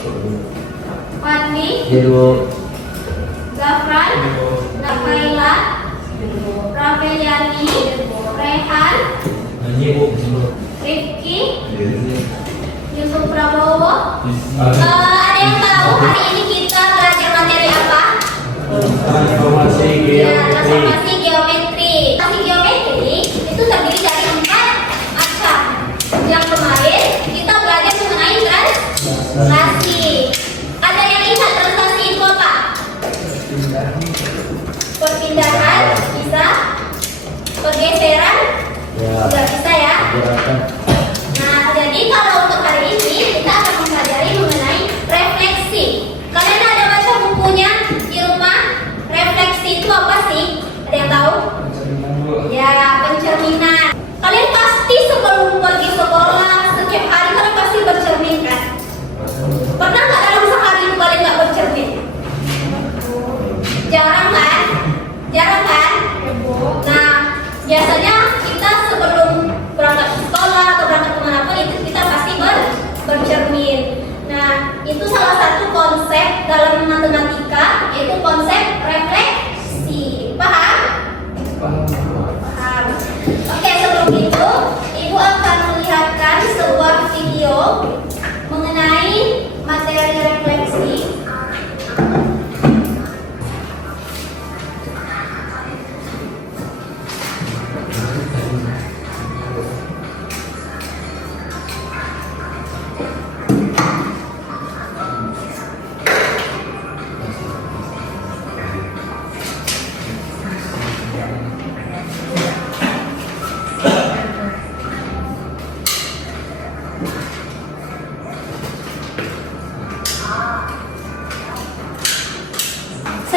Wandi, Hidup. Gafran, Rafaela, Rafeliani, Rehan, Rifki, Yusuf Prabowo. Ada yang tahu hari ini kita belajar materi apa? Transformasi Ya, transformasi geometri. Transformasi geometri itu terdiri dari 4 aspek. Yang kemarin kita belajar mengenai translasi. Ada yang ingat translasi itu apa? Perpindahan bisa, pergeseran juga bisa ya. Nah, jadi kalau untuk hari ini kita akan mempelajari mengenai refleksi. Kalian ada baca bukunya di rumah? Refleksi itu apa sih? Ada yang tahu? Ya, pencerminan. Kalian pasti sebelum pergi sekolah setiap hari kalian pasti bercermin kan? Pernah nggak dalam sehari kalian nggak bercermin? Jarang kan? Jarang kan? Nah, biasanya kita sebelum berangkat sekolah atau berangkat kemanapun itu kita pasti bercermin. Nah, itu salah satu konsep dalam matematika, yaitu konsep refleksi. Paham? Paham. Oke, sebelum itu Ibu akan melihatkan sebuah video mengenai materi refleksi.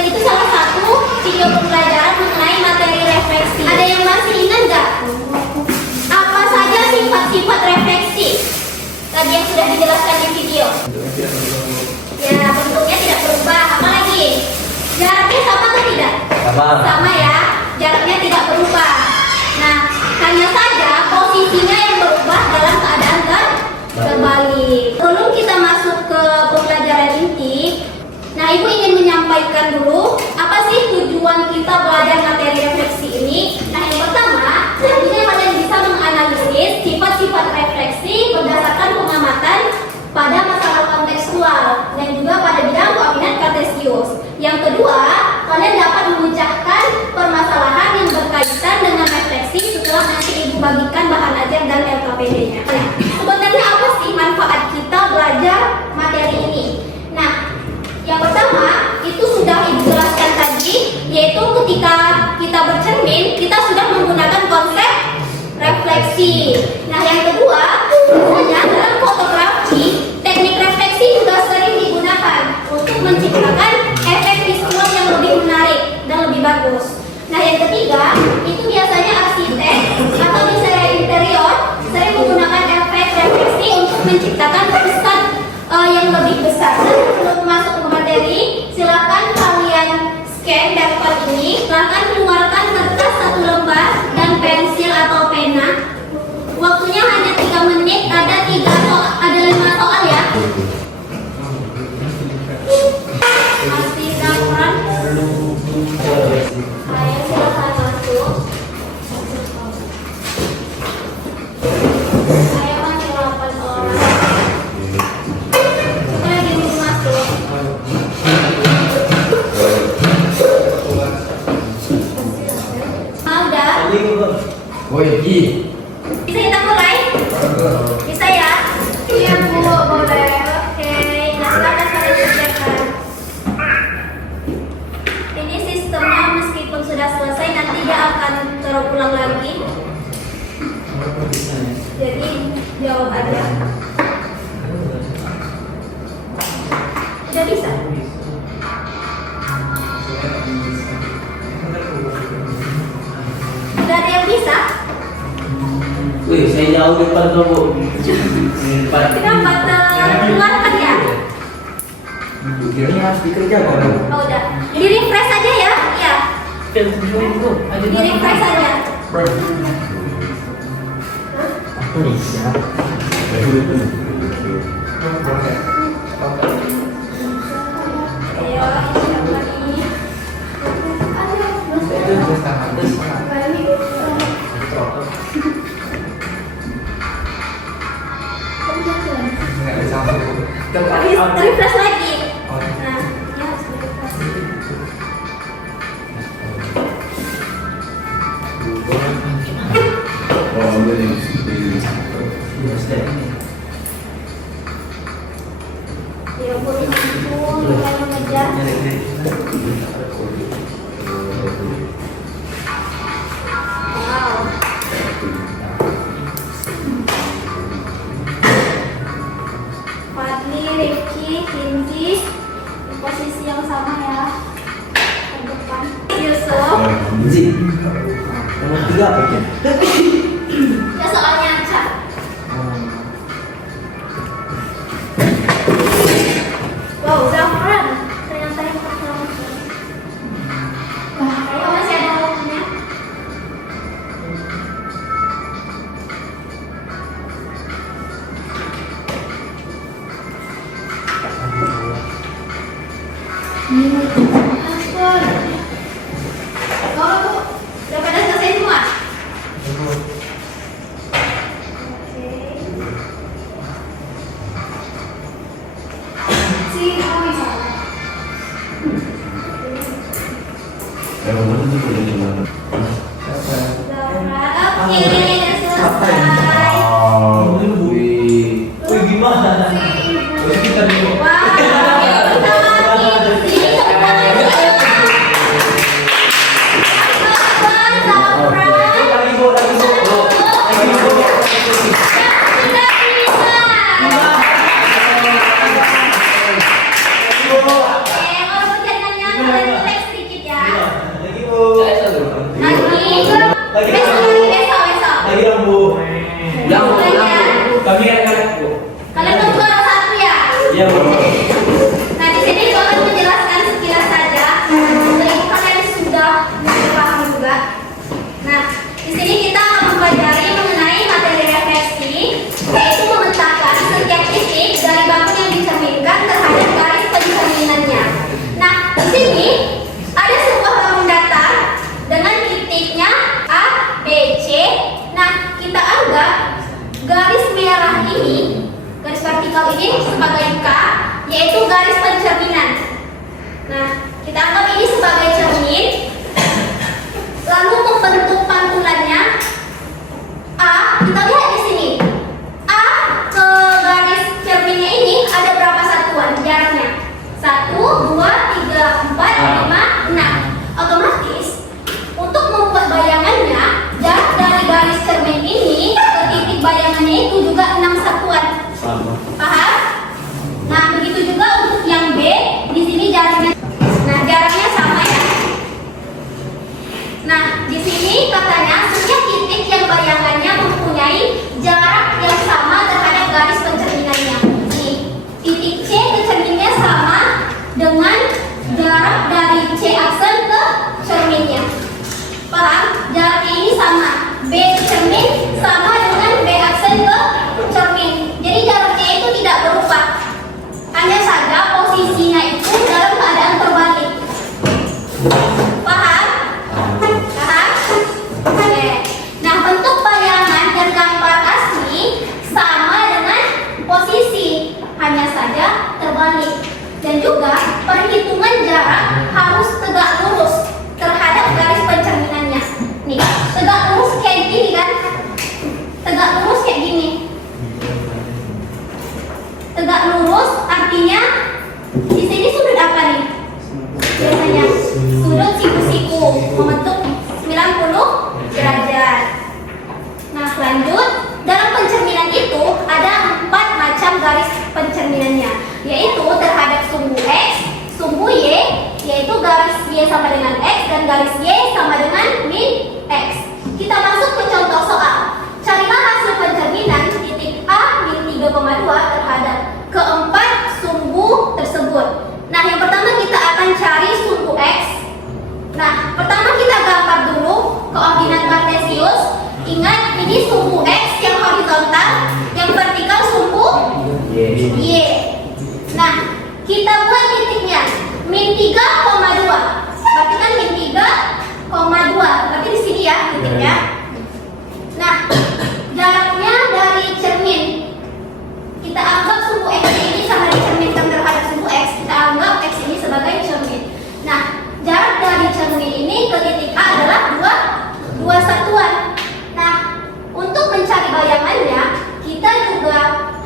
Itu salah satu video pembelajaran mengenai materi refleksi. Ada yang masih ingat nggak? Apa saja sifat-sifat refleksi tadi yang sudah dijelaskan di video? Ya, bentuknya tidak berubah. Apa lagi? Jaraknya sama atau tidak? Sama ya, jaraknya tidak berubah. Nah, hanya saja posisinya yang berubah dalam keadaan terbalik. Sebelum kita masuk ke pembelajaran inti, nah, Ibu ingin menyampaikan dulu apa sih tujuan kita belajar materi refleksi ini. Nah, yang pertama, tentunya kalian bisa menganalisis sifat-sifat refleksi berdasarkan pengamatan pada masalah kontekstual dan juga pada bidang koordinat kartesius. Yang kedua, kalian dapat memecahkan permasalahan yang berkaitan dengan refleksi setelah nanti Ibu bagikan bahan ajar dan LKPD-nya. Nah, sebenarnya apa sih manfaat kita belajar materi ini? Nah, yang pertama, itu sudah Ibu jelaskan tadi, yaitu ketika kita bercermin, kita sudah menggunakan konsep refleksi. Nah, yang kedua, misalnya dalam fotografi, teknik refleksi juga sering digunakan untuk menciptakan efek visual yang lebih menarik dan lebih bagus. Nah, yang ketiga, itu biasanya arsitek atau desainer interior sering menggunakan efek refleksi untuk menciptakan kesan yang lebih besar. Sebelum masuk ke materi, silakan kalian scan daftar ini. Silakan keluarkan kertas 1 lembar dan pensil atau pena. Waktunya hanya 3 menit. Ada 5 soal ya. Masih Gafran? Ayo silakan masuk. Saya masih 8 orang. Bisa kita mulai? Bisa ya? Iya Bu, boleh. Oke, nah silakan kalian kerjakan. Ini sistemnya meskipun sudah selesai nanti dia akan terulang lagi. Jadi jawab aja. Sudah bisa? Sudah ada yang bisa? Wih, saya jauh depan tuh Bu. Kenapa keluarkan ya? Ini harus dikerjakan. Oh udah, di refresh aja ya? Iya. Di refresh aja. Bisa. Ayo, siapa nih? Refresh lagi. Nah, ya harus refresh. Ya boleh ampun, mulai mengejar. Wow. Fadli, Rifki, Kinji di posisi yang sama ya. Ke depan. Yusuf. Nomor 3 apa ya? Ya soalnya Aca. Wow, Zafran. Ternyata yang pertama. Wah, ayo masih ada waktunya. Aspun. Kau tuh udah pada selesai semua? Oke. Si Boy salah. Zafran. Oke, selesai. Wih, gimana? Kita dulu. Wah, pertama Kinji, tepuk tangan dulu. Zafran. Lagi, Bu. Lagi dong, Bu. Kami anak-anak, Bu. Kalian tentu orang satu ya. Iya, Bu. Nah, di sini saya akan menjelaskan sekilas saja. Meskipun kalian sudah paham juga. Nah, di sini kita akan mempelajari mengenai materi refleksi, yaitu memetakan setiap titik dari bangun yang dicerminkan terhadap garis pencerminannya. Nah, di sini ada sebuah bangun datar dengan titiknya A, B, C. Nah, kita anggap garis merah ini, garis vertikal ini sebagai K, yaitu garis pencerminan. Nah, kita anggap ini sebagai cermin. Lalu membentuk pantulannya A, kita lihat di sini. A ke garis cerminnya ini ada berapa satuan jaraknya? 1, 2, 3, 4, 5, 6. Otomatis untuk membuat bayangannya, jarak dari garis cermin ini ke titik bayangannya itu juga 6 satuan. Sama. Paham? Nah, begitu juga untuk yang B, di sini jaraknya. Nah, jaraknya sama ya. Nah, di sini katanya setiap titik yang bayangannya mempunyai jarak yang sama terhadap garis pencerminannya. Nih, titik C ke cerminnya sama dengan jarak dari C aksen ke cerminnya. Paham? Jaraknya ini sama. B cermin sama dengan B aksen ke cermin. Jadi jaraknya itu tidak berubah. Hanya saja posisinya itu dalam keadaan terbalik. Paham? Paham? Oke. Nah, bentuk bayangan dan gambar asli sama dengan posisi, hanya saja terbalik. Dan juga perhitungan jarak harus tegak lurus terhadap garis pencerminannya. Nih, tegak lurus kayak gini kan? Tegak lurus kayak gini. Tegak lurus artinya di sini sudut apa nih? Biasanya sudut siku-siku membentuk 90 derajat. Nah, lanjut, dalam pencerminan itu ada 4 macam garis pencerminannya, yaitu terhadap sumbu X, sumbu Y, yaitu garis Y sama dengan X dan garis Y sama dengan min X. Kita masuk ke contoh soal. Carilah hasil pencerminan titik A min 3,2 terhadap keempat sumbu tersebut. Nah, yang pertama kita akan cari sumbu X. Nah, pertama kita gambar dulu koordinat kartesius. Ingat, ini sumbu X yang horizontal, yang vertikal sumbu Y. Nah, kita buat titiknya min 3,2. Berarti kan min 3,2. Berarti di sini ya titiknya. Nah, jaraknya dari cermin, kita anggap sumbu X ini sama dengan cermin terhadap sumbu X. Kita anggap X ini sebagai cermin. Nah, jarak dari cermin ini ke titik A adalah dua satuan. Nah, untuk mencari bayangannya, kita juga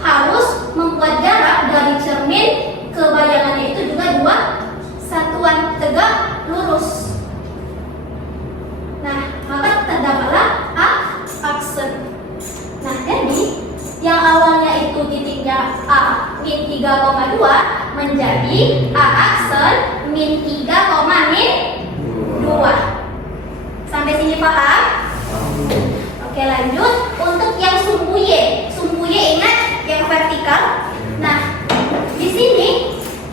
harus membuat jarak dari cermin ke bayangannya itu juga 2 satuan tegak lurus. Nah, maka terdapatlah aksen. Nah, jadi yang awalnya itu titiknya A min 3,2 menjadi A aksen min 3,2. Sampai sini paham? Oke, lanjut. Untuk yang sumbu Y. Sumbu Y ingat yang vertikal. Nah, di sini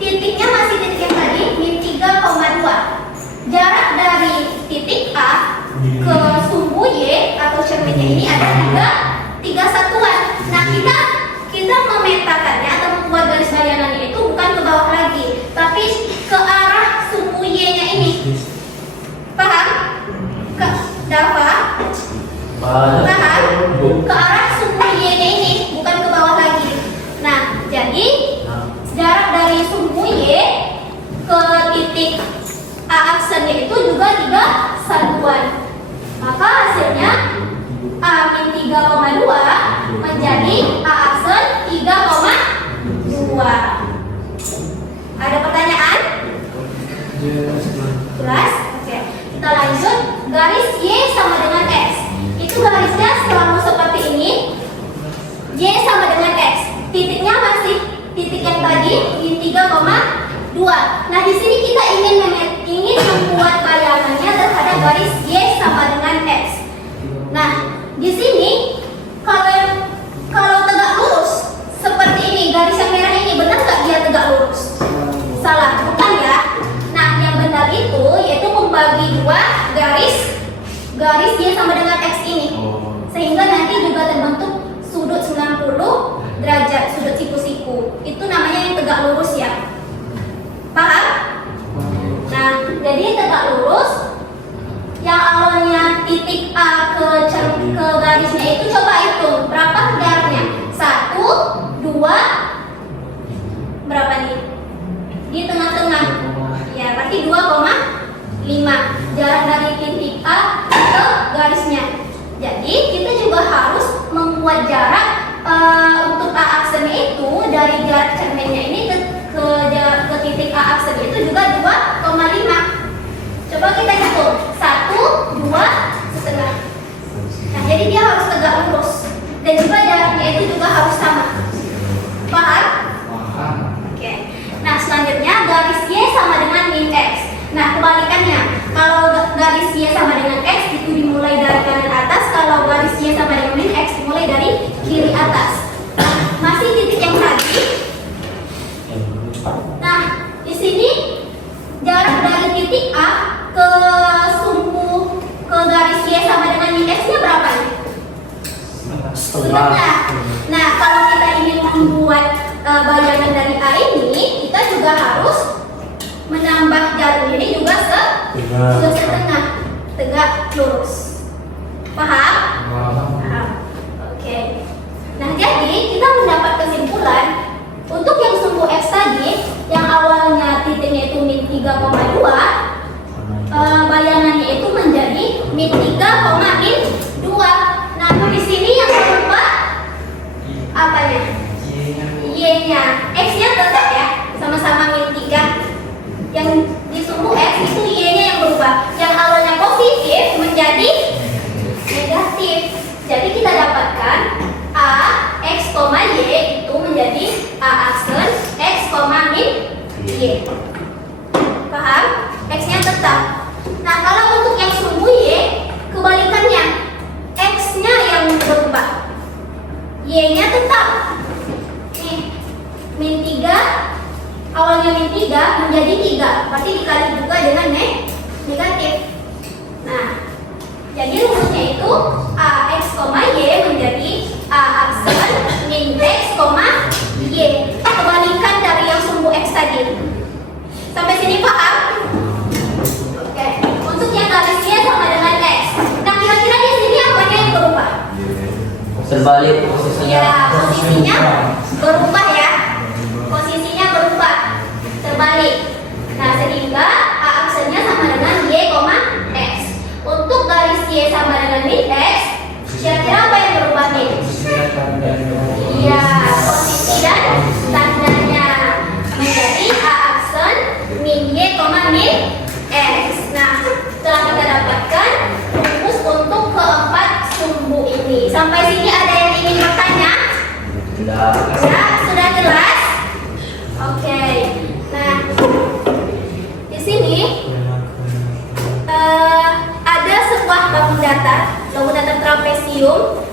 titiknya masih titik yang tadi min 3,2. Jarak dari titik A ke sumbu Y atau cerminnya ini ada 3 satuan. Nah, kita memetakannya atau membuat garis bayangannya itu bukan ke bawah lagi, tapi ke arah sumbu Y-nya ini. Paham? Dafa? Paham? Ke arah sumbu Y-nya ini, bukan ke bawah lagi. Nah, jadi jarak dari sumbu Y ke titik A aksennya itu juga 3 satuan. Maka hasilnya A min 3,2 menjadi A aksen 3,2. Ada pertanyaan? Jelas? Oke. Kita lanjut. Garis Y sama dengan X. Itu garisnya selalu seperti ini. Y sama dengan X. Titiknya masih titik yang tadi min 3,2. Nah, di sini kita ingin membuat bayangannya terhadap garis Y sama dengan X. Nah, di sini kalau tegak lurus seperti ini, garis yang merah ini benar nggak dia tegak lurus? Salah, bukan ya? Nah, yang benar itu yaitu membagi 2 garis Y sama dengan X ini, sehingga nanti juga terbentuk sudut 90 derajat, sudut siku-siku. Itu namanya yang tegak lurus ya. Paham? Nah, jadi tegak lurus yang awalnya titik A ke garisnya itu coba hitung berapa jaraknya? 1, 2, berapa nih? Di tengah-tengah. Ya, berarti 2,5 jarak dari titik A ke garisnya. Jadi kita juga harus membuat jarak untuk A aksennya itu dari jarak cerminnya ini ke titik A aksen itu juga 2,5. Coba kita hitung 1, 2, setengah. Nah, jadi dia harus tegak lurus dan juga jaraknya itu juga harus sama. Paham? Oke. Nah, selanjutnya garis Y sama dengan min X. Nah, kebalikannya. Kalau garis Y sama dengan X itu dimulai dari kanan atas, kalau garis Y sama dengan min X dimulai dari kiri atas. Nah, masih titik yang tadi. Nah, di sini jarak dari titik A ke sumbu ke garis Y sama dengan min X-nya berapa nih? Setengah. Nah, kalau kita ingin membuat bayangan dari A ini, kita juga harus menambah jarum ini juga setengah, tegak lurus. Paham? Paham. Oke. Nah, jadi kita mendapat kesimpulan untuk yang sumbu X tadi yang awalnya titiknya itu min 3,2, bayangannya itu menjadi min 3,2. Nah, di sini yang berubah apanya? Y-nya. X-nya tetap ya, sama-sama min 3. Yang di sumbu X itu Y-nya yang berubah. Yang awalnya positif menjadi negatif. Jadi kita dapatkan A X, Y itu menjadi A aksen X, min Y. Paham? X-nya tetap. Nah, kalau untuk yang sumbu Y, kebalikannya. X-nya yang berubah. Y-nya tetap. Nih, min 3, awalnya min 3 menjadi 3. Berarti dikali juga dengan negatif. Nah, jadi rumusnya itu A X, Y menjadi A aksen min X, Y. Kebalikan dari yang sumbu X tadi. tadi. Sampai sini paham? Oke. Untuk yang garisnya sama dengan X. Nah, kira-kira di sini apanya yang berubah? Terbalik posisinya. Ya, posisinya berubah ya. Posisinya berubah. Terbalik. Nah, sehingga A aksennya sama dengan Y, X. Untuk garis Y sama dengan min X, kira-kira apa yang berubah nih? Iya, posisi dan tandanya menjadi A aksen min Y, min X. Nah, telah kita dapatkan rumus untuk keempat sumbu ini. Sampai sini ada yang ingin bertanya? Sudah. Ya, sudah jelas? Oke. Nah, di sini ada sebuah bangun datar trapesium.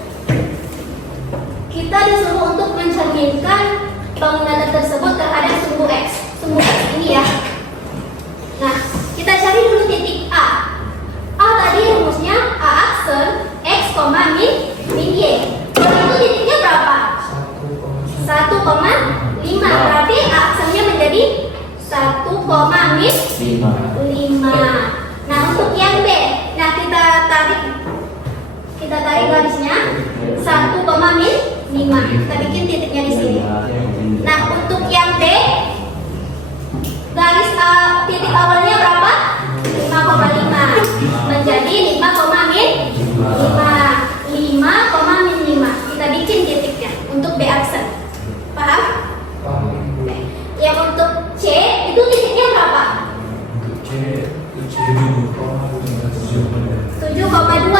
Kita disuruh untuk mencerminkan bangun datar tersebut terhadap sumbu X. Sumbu X ini ya. Nah, kita cari dulu titik A. A tadi rumusnya A aksen X, min Y. Kalau itu titiknya berapa? 1,5. Berarti A aksennya menjadi 1,5. Nah, untuk yang B, nah kita tarik garisnya 1,5. Kita bikin titiknya di sini. Nah, untuk yang D, garis titik awalnya berapa? 5,5 menjadi 5,5. Kita bikin titiknya untuk B aksen. Paham? Oke. Yang untuk C itu titiknya berapa? 7,2.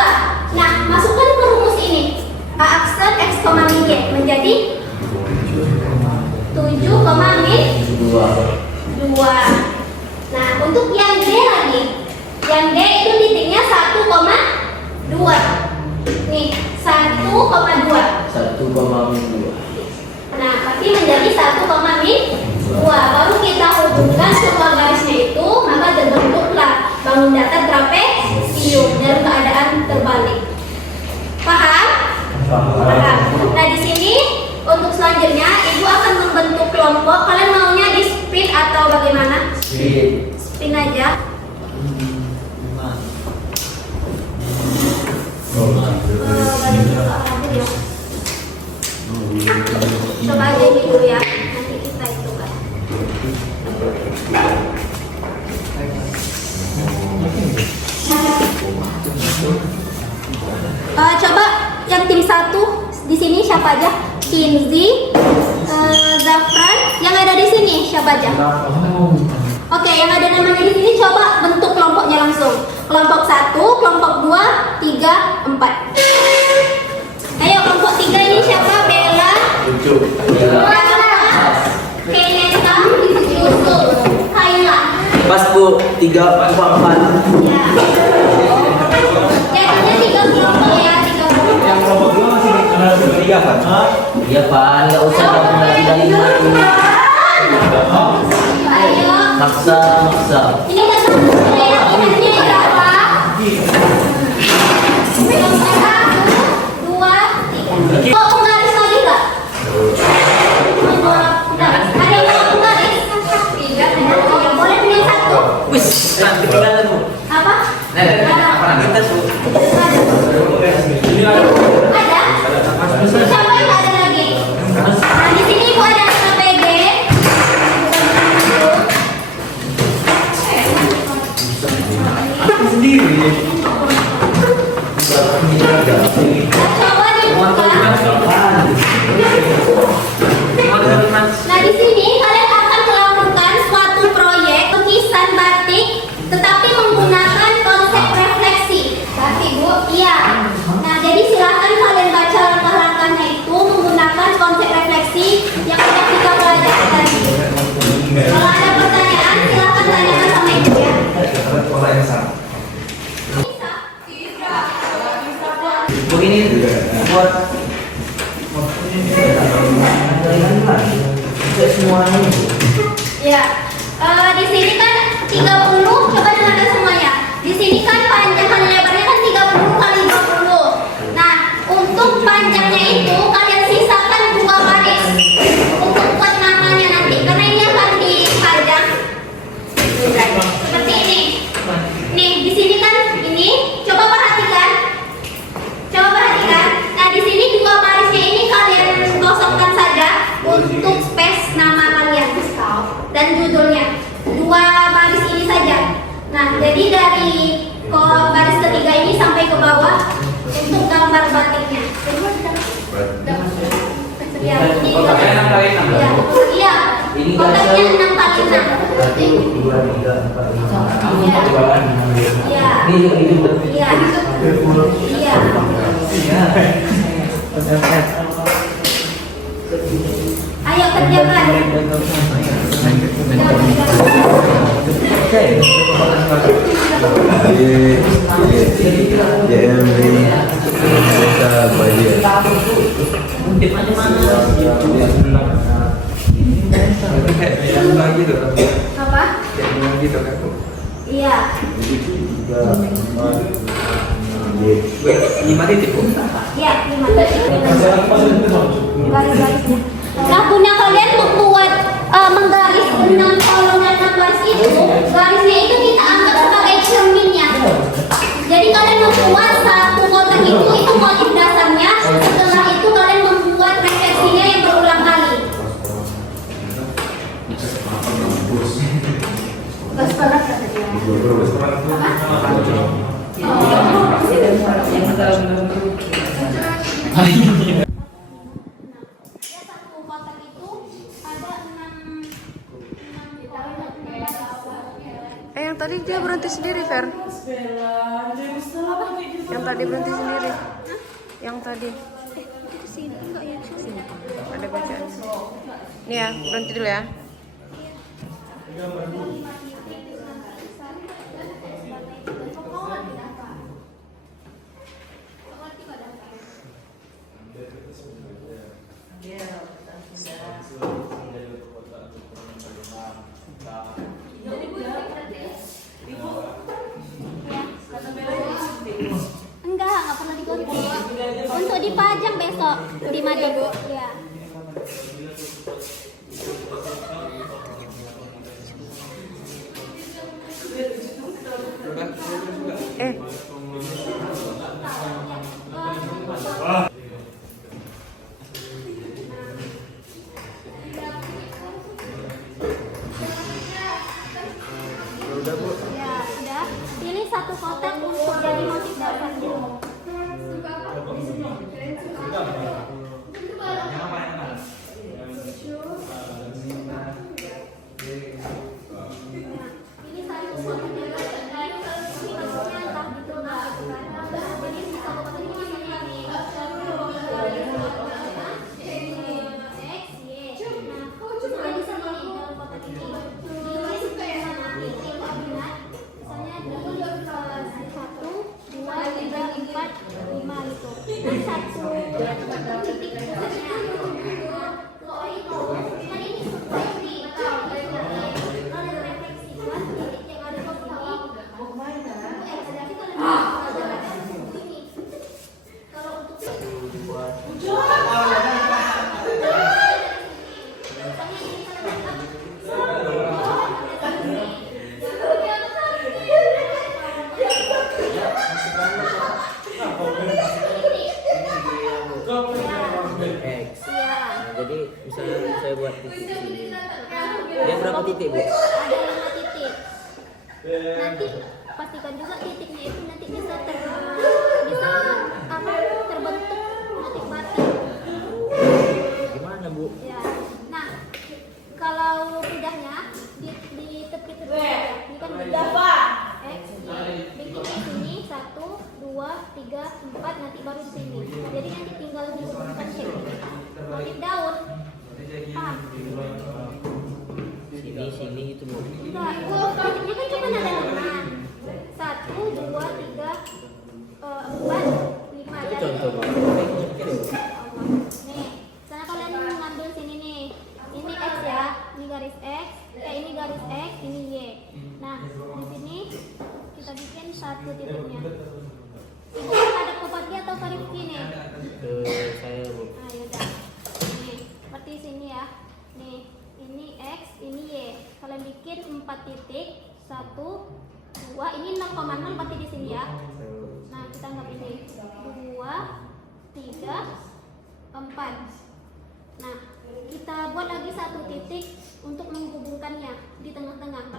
Nah, masukkan ke rumus ini. A aksen X, min Y menjadi 7,2. Nah, untuk yang D lagi. Yang D itu titiknya 1,2. Nih, 1,2. 1,2. Nah, berarti menjadi 1,2. Baru kita hubungkan semua garisnya itu, maka terbentuklah bangun datar trapesium dalam keadaan terbalik. Paham? Paham. Nah, di sini untuk selanjutnya ibu akan membentuk kelompok. Kalian maunya di spin atau bagaimana? Spin aja. Coba aja ini dulu ya. Nanti kita hitung. Coba yang tim 1 di sini siapa aja? Kinzi, Zafran. Yang ada di sini siapa aja? Oke, yang ada namanya di sini coba bentuk kelompoknya langsung. Kelompok 1, kelompok 2, 3, 4. Ayo kelompok 3 ini siapa? Bella, Keneta, Yusuf, Kaila. Pas Bu, 3, 4, 4. Ya. Jadinya 3 kelompok ya, 3 kelompok. Yang kelompok 2 masih kenal bertiga kan? Iya Pak, nggak usah gabung lagi dari 5 ini. Ayo. Maksa. Ini kan ini berapa? Kelompok 1, 2, 3. Mau penggaris lagi nggak? Penggaris. Ada yang mau penggaris? Tidak. Boleh pilih 1. Wis, nanti ketinggalan Bu. Apa? Apa kita Bu? Ada? Siapa yang ada lagi? Nah, di sini ibu ada KPG. Sendiri. Coba dibuka. Nah, di sini kalian akan melakukan suatu proyek lukisan batik, tetapi menggunakan konsep refleksi. Batik Bu? Iya. Nah, jadi silakan kalian baca langkah-langkahnya itu menggunakan konsep refleksi yang sudah kita pelajari tadi. Kalau ada pertanyaan, silakan tanyakan sama ibu ya. Pola yang sama. Begini buat semuanya. Ya, di sini kan 30. Coba dengarkan semuanya. Di sini kan panjang kali lebarnya kan 30 kali 20. Nah, untuk panjangnya itu kalian sisakan 2 baris untuk buat namanya nanti. Karena ini akan dua baris ini saja. Nah, jadi dari baris ketiga ini sampai ke bawah untuk gambar batiknya. Ya, ini Kotaknya 6 kali 6. ya, iya. Ini Kotaknya 6 kali 6. 1, 2, 3, 4, 5. Kamu Iya. di bawah. Iya. Ini Bu. Iya. Iya. Iya. Ayo kerjakan. JMB Desa Banjir. Mungkin mana-mana. Kayak bunga gitu kan. Apa? Kayak bunga gitu kan. Iya. 5 titik Bu. Iya, 5 titik. Garis-garisnya. Nah, punya kalian membuat menggaris 6 kolom dan 6 garis itu, garisnya itu kita anggap sebagai cerminnya. Jadi kalian membuat satu kotak itu motif dasarnya. Setelah itu kalian membuat refleksinya yang berulang kali. Ya, satu kotak itu ada 6 Yang tadi dia berhenti sendiri, Fer. Yang tadi berhenti sendiri. Yang tadi. sini enggak ya? Sini. Ada bacaan. Nih ya, berhenti dulu ya. Enggak perlu digunting. Untuk dipajang besok di Madibu. Ya. Eh, Ya, sudah. Pilih satu kotak untuk jadi motif dasarnya. Pilih satu kotak yang entah gitu enggak. Jadi satu kotak ini masanya ini. X, Y. Nah, jadi sini dalam kotak ini. Sama titik koordinat. Misalnya di 1, 2, 3, 4, 5 gitu. Nah, satu titik misalnya. Kalau itu, kan ini seperti kalau ada refleksi kan titik yang ada di sini. Jadi kalau ini kalau untuk X. Nah, jadi misalnya saya buat titik sini. Dia berapa titik, Bu? Ada 5 titik. Nanti pastikan juga titiknya itu nanti bisa terbentuk motif batik. Gimana, Bu? Ya. Nah, kalau lidahnya di tepi-tepi aja. Ini kan lidah. X, bikin di sini 1, 2, 3, 4 nanti baru di sini. Jadi nanti tinggal dihubungkan shape ini. Motif daun. Paham? Sini gitu, Bu. Enggak, titiknya kan cuma ada 6. 1, 2, 3, 4, 5. Itu contoh, Bu. Nih, sana kalian mengambil sini nih. Ini X ya, ini garis X, ini garis X, ini Y. Nah, di sini kita bikin satu titiknya. Itu ada Kopati atau Karifki nih? Saya, Bu. Nah, yaudah. Nih, seperti sini ya. Nih, ini X, ini Y. Kalian bikin 4 titik. 1, 2, ini 0,0 berarti di sini ya. Nah, kita anggap ini 2, 3, 4. Nah, kita buat lagi satu titik untuk menghubungkannya di tengah-tengah.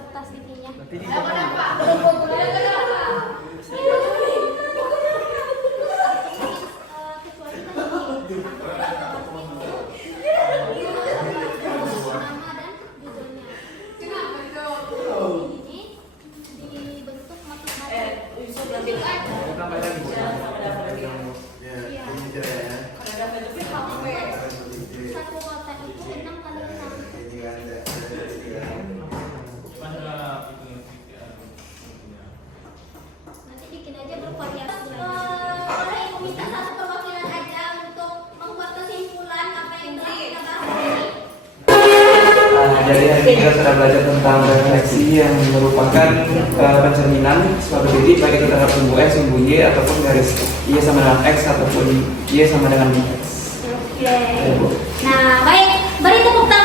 kertas ininya. Nanti di Kecuali tadi nama dan judulnya. Ini dibentuk matematik. tambah lagi. Satu kotak itu 6 kali 6. Nanti bikin aja bervariasi. Orang yang meminta satu perwakilan aja untuk membuat kesimpulan apa yang telah kita bahas ini. Jadi hari ini kita sudah belajar tentang refleksi yang merupakan pencerminan suatu titik baik itu terhadap sumbu X, sumbu Y ataupun garis Y sama dengan X ataupun Y sama dengan X. Oke. Nah, baik, beri tepuk tangan.